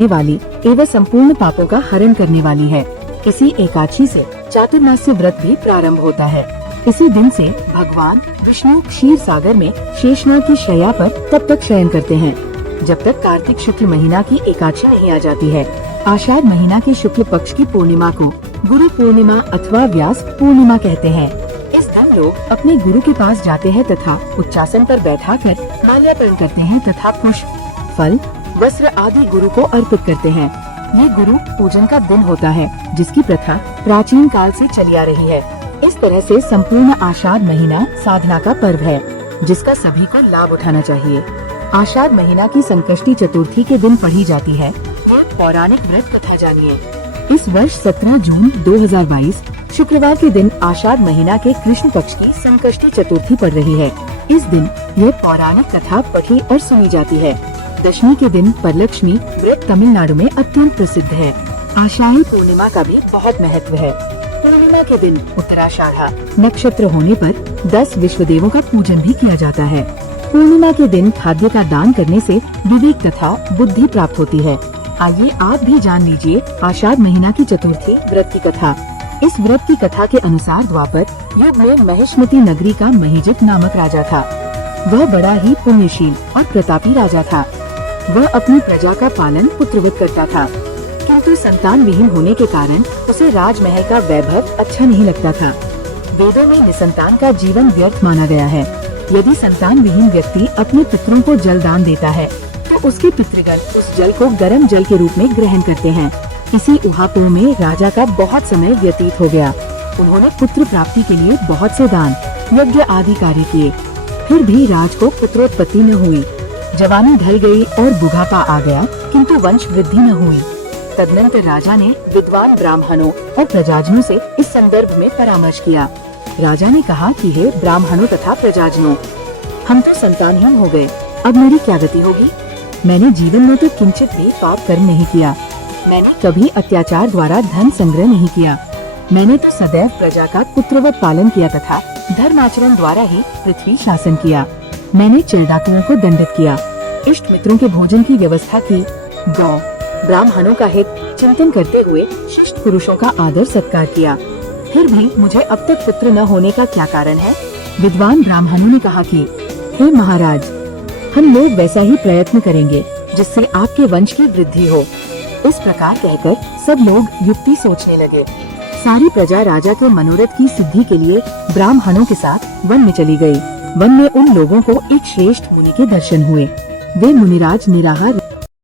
वाली एवं संपूर्ण पापों का हरण करने वाली है। इसी एकादशी से चातुर्मास्य व्रत भी प्रारंभ होता है। इसी दिन से भगवान विष्णु क्षीर सागर में शेषनाग की शैया पर तब तक शयन करते हैं जब तक कार्तिक शुक्ल महीना की एकादशी नहीं आ जाती है। आषाढ़ महीना के शुक्ल पक्ष की पूर्णिमा को गुरु पूर्णिमा अथवा व्यास पूर्णिमा कहते हैं। इस दिन लोग अपने गुरु के पास जाते हैं तथा उच्चासन पर बैठाकर माल्यार्पण करते हैं तथा पुष्प, फल, वस्त्र आदि गुरु को अर्पित करते हैं। ये गुरु पूजन का दिन होता है जिसकी प्रथा प्राचीन काल से चली आ रही है। इस तरह से संपूर्ण आषाढ़ महीना साधना का पर्व है जिसका सभी को लाभ उठाना चाहिए। आषाढ़ महीना की संकष्टी चतुर्थी के दिन पढ़ी जाती है पौराणिक व्रत कथा जानिए। इस वर्ष 17 जून 2022 शुक्रवार के दिन आषाढ़ महीना के कृष्ण पक्ष की संकष्टी चतुर्थी पड़ रही है। इस दिन यह पौराणिक कथा पढ़ी और सुनी जाती है। दशमी के दिन परलक्ष्मी व्रत तमिलनाडु में अत्यंत प्रसिद्ध है। आषाढ़ी पूर्णिमा का भी बहुत महत्व है। पूर्णिमा के दिन उत्तराषाढ़ा नक्षत्र होने पर 10 विश्व देवों का पूजन भी किया जाता है। पूर्णिमा के दिन खाद्य का दान करने से विवेक तथा बुद्धि प्राप्त होती है। आइए आप भी जान लीजिए आषाढ़ महीना की चतुर्थी व्रत की कथा। इस व्रत की कथा के अनुसार द्वापर युग में महिष्मती नगरी का महिजित नामक राजा था। वह बड़ा ही पुण्यशील और प्रतापी राजा था। वह अपनी प्रजा का पालन पुत्रवत करता था, किंतु संतान विहीन होने के कारण उसे राजमहल का वैभव अच्छा नहीं लगता था। वेदों में निसंतान का जीवन व्यर्थ माना गया है। यदि संतान विहीन व्यक्ति अपने पितरों को जल दान देता है तो उसके पितृगण उस जल को गर्म जल के रूप में ग्रहण करते हैं। इसी ऊहापोह में राजा का बहुत समय व्यतीत हो गया। उन्होंने पुत्र प्राप्ति के लिए बहुत से दान, यज्ञ आदि कार्य किए, फिर भी राज को पुत्रोत्पत्ति न हुई। जवानी ढल गई और बुढ़ापा आ गया, किंतु वंश वृद्धि न हुई। तदनंतर राजा ने विद्वान ब्राह्मणों और प्रजाजनों से इस संदर्भ में परामर्श किया। राजा ने कहा कि हे ब्राह्मणों तथा प्रजाजनों, हम तो संतानहीन हो गए, अब मेरी क्या गति होगी? मैंने जीवन में तो किंचित भी पाप कर्म नहीं किया। मैंने कभी अत्याचार द्वारा धन संग्रह नहीं किया। मैंने तो सदैव प्रजा का पुत्रवत पालन किया तथा धर्माचरण द्वारा ही पृथ्वी शासन किया। मैंने चिल्डाकुओं को दंडित किया, इष्ट मित्रों के भोजन की व्यवस्था की, गौ ब्राह्मणों का हित चिंतन करते हुए शिष्ट पुरुषों का आदर सत्कार किया। फिर भी मुझे अब तक पुत्र न होने का क्या कारण है? विद्वान ब्राह्मणों ने कहा कि हे महाराज, हम लोग वैसा ही प्रयत्न करेंगे जिससे आपके वंश की वृद्धि हो। इस प्रकार कहकर सब लोग युक्ति सोचने लगे। सारी प्रजा राजा के मनोरथ की सिद्धि के लिए ब्राह्मणों के साथ वन में चली गई। वन में उन लोगों को एक श्रेष्ठ मुनि के दर्शन हुए। वे मुनिराज निराहार